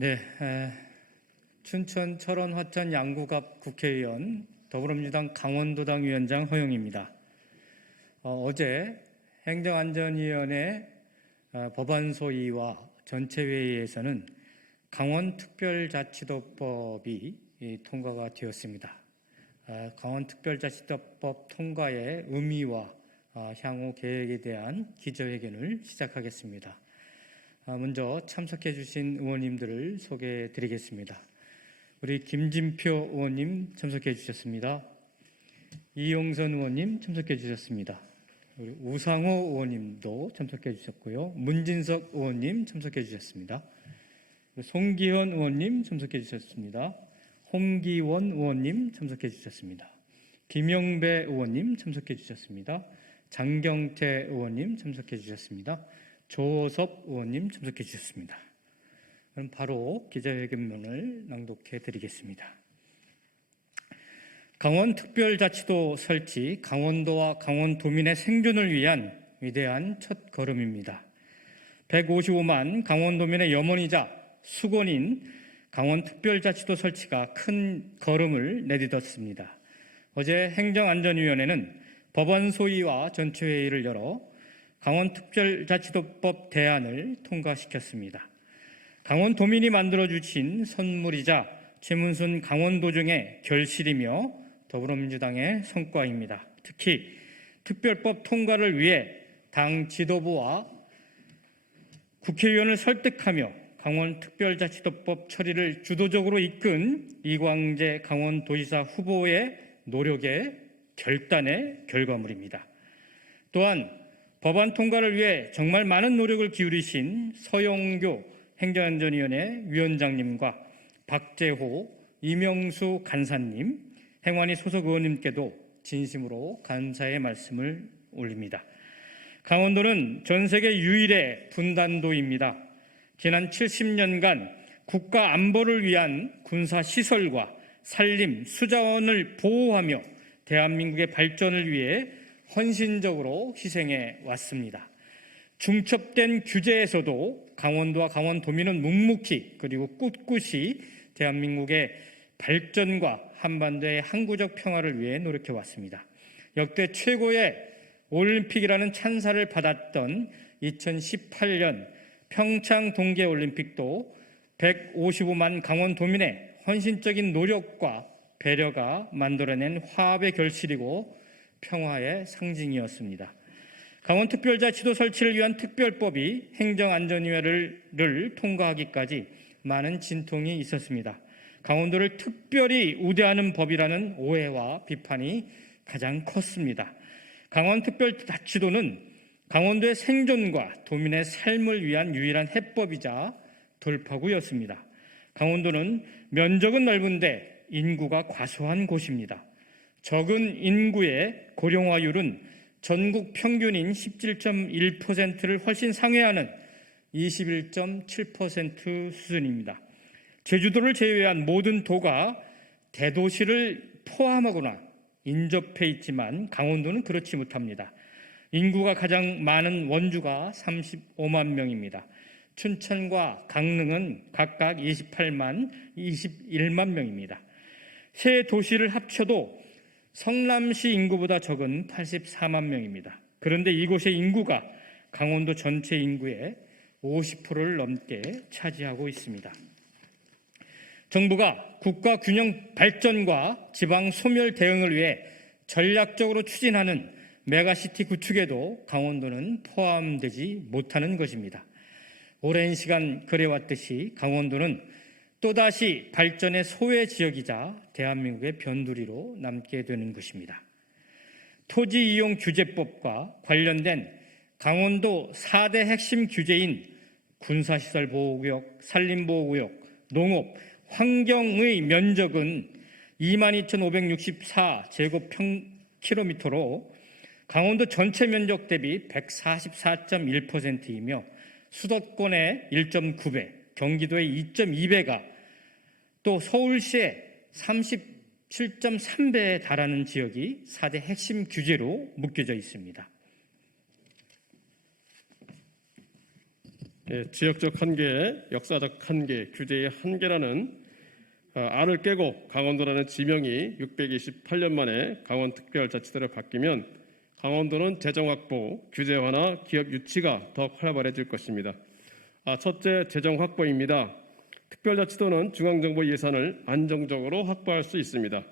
네, 춘천 철원 화천 양구갑 국회의원 더불어민주당 강원도당 위원장 허용입니다. 어제 행정안전위원회 법안 소위와 전체회의에서는 강원특별자치도법이 통과가 되었습니다. 강원특별자치도법 통과의 의미와 향후 계획에 대한 기자회견을 시작하겠습니다. 먼저 참석해 주신 의원님들을 소개해 드리겠습니다. 우리 김진표 의원님 참석해 주셨습니다. 이용선 의원님 참석해 주셨습니다. 우리 우상호 의원님도 참석해 주셨고요. 문진석 의원님 참석해 주셨습니다. 송기현 의원님 참석해 주셨습니다. 홍기원 의원님 참석해 주셨습니다. 김영배 의원님 참석해 주셨습니다. 장경태 의원님 참석해 주셨습니다. 조섭 의원님 참석해 주셨습니다. 그럼 바로 기자회견문을 낭독해 드리겠습니다. 강원특별자치도 설치, 강원도와 강원도민의 생존을 위한 위대한 첫 걸음입니다. 155만 강원도민의 염원이자 수건인 강원특별자치도 설치가 큰 걸음을 내딛었습니다. 어제 행정안전위원회는 법안 소위와 전체회의를 열어 강원특별자치도법 대안을 통과시켰습니다. 강원도민이 만들어주신 선물이자 최문순 강원도정의 결실이며 더불어민주당의 성과입니다. 특히 특별법 통과를 위해 당 지도부와 국회의원을 설득하며 강원특별자치도법 처리를 주도적으로 이끈 이광재 강원도지사 후보의 노력의 결단의 결과물입니다. 또한 법안 통과를 위해 정말 많은 노력을 기울이신 서영교 행정안전위원회 위원장님과 박재호, 이명수 간사님, 행안위 소속 의원님께도 진심으로 감사의 말씀을 올립니다. 강원도는 전 세계 유일의 분단도입니다. 지난 70년간 국가 안보를 위한 군사시설과 산림, 수자원을 보호하며 대한민국의 발전을 위해 헌신적으로 희생해 왔습니다. 중첩된 규제에서도 강원도와 강원도민은 묵묵히 그리고 꿋꿋이 대한민국의 발전과 한반도의 항구적 평화를 위해 노력해 왔습니다. 역대 최고의 올림픽이라는 찬사를 받았던 2018년 평창 동계올림픽도 155만 강원도민의 헌신적인 노력과 배려가 만들어낸 화합의 결실이고 평화의 상징이었습니다. 강원특별자치도 설치를 위한 특별법이 행정안전위원회를 통과하기까지 많은 진통이 있었습니다. 강원도를 특별히 우대하는 법이라는 오해와 비판이 가장 컸습니다. 강원특별자치도는 강원도의 생존과 도민의 삶을 위한 유일한 해법이자 돌파구였습니다. 강원도는 면적은 넓은데 인구가 과소한 곳입니다. 적은 인구의 고령화율은 전국 평균인 17.1%를 훨씬 상회하는 21.7% 수준입니다. 제주도를 제외한 모든 도가 대도시를 포함하거나 인접해 있지만 강원도는 그렇지 못합니다. 인구가 가장 많은 원주가 35만 명입니다. 춘천과 강릉은 각각 28만, 21만 명입니다. 세 도시를 합쳐도 성남시 인구보다 적은 84만 명입니다. 그런데 이곳의 인구가 강원도 전체 인구의 50%를 넘게 차지하고 있습니다. 정부가 국가 균형 발전과 지방 소멸 대응을 위해 전략적으로 추진하는 메가시티 구축에도 강원도는 포함되지 못하는 것입니다. 오랜 시간 그래왔듯이 강원도는 또다시 발전의 소외 지역이자 대한민국의 변두리로 남게 되는 것입니다. 토지이용 규제법과 관련된 강원도 4대 핵심 규제인 군사시설 보호구역, 산림보호구역, 농업, 환경의 면적은 22,564제곱킬로미터로 강원도 전체 면적 대비 144.1%이며 수도권의 1.9배, 경기도의 2.2배가 또 서울시의 37.3배에 달하는 지역이 4대 핵심 규제로 묶여져 있습니다. 지역적 한계, 역사적 한계, 규제의 한계라는 알을 깨고 강원도라는 지명이 628년 만에 강원특별자치도로 바뀌면 강원도는 재정 확보, 규제 완화, 기업 유치가 더 활발해질 것입니다. 첫째, 재정 확보입니다. 특별자치도는 중앙정부 예산을 안정적으로 확보할 수 있습니다.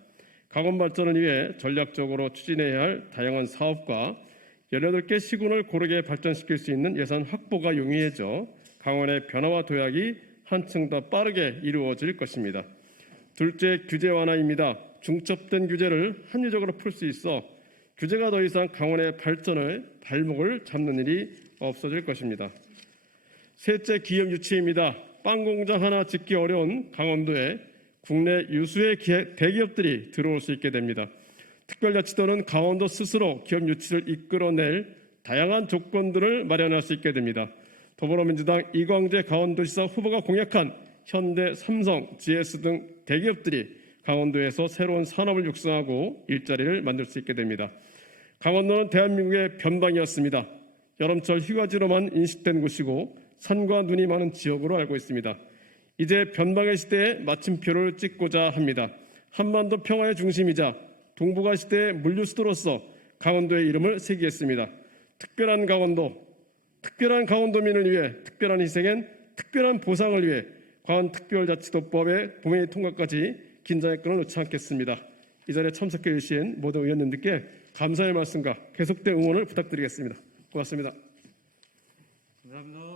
강원 발전을 위해 전략적으로 추진해야 할 다양한 사업과 18개 시군을 고르게 발전시킬 수 있는 예산 확보가 용이해져 강원의 변화와 도약이 한층 더 빠르게 이루어질 것입니다. 둘째, 규제 완화입니다. 중첩된 규제를 합리적으로 풀 수 있어 규제가 더 이상 강원의 발전을 발목을 잡는 일이 없어질 것입니다. 셋째, 기업 유치입니다. 빵 공장 하나 짓기 어려운 강원도에 국내 유수의 대기업들이 들어올 수 있게 됩니다. 특별자치도는 강원도 스스로 기업 유치를 이끌어낼 다양한 조건들을 마련할 수 있게 됩니다. 더불어민주당 이광재 강원도지사 후보가 공약한 현대, 삼성, GS 등 대기업들이 강원도에서 새로운 산업을 육성하고 일자리를 만들 수 있게 됩니다. 강원도는 대한민국의 변방이었습니다. 여름철 휴가지로만 인식된 곳이고 산과 눈이 많은 지역으로 알고 있습니다. 이제 변방의 시대에 마침표를 찍고자 합니다. 한반도 평화의 중심이자 동북아 시대의 물류 수도로서 강원도의 이름을 새기겠습니다. 특별한 강원도민을 위해 특별한 희생엔 특별한 보상을 위해 강원특별자치도법의 본회의 통과까지 긴장의 끈을 놓지 않겠습니다. 이 자리에 참석해 주신 모든 의원님들께 감사의 말씀과 계속된 응원을 부탁드리겠습니다. 고맙습니다. 감사합니다.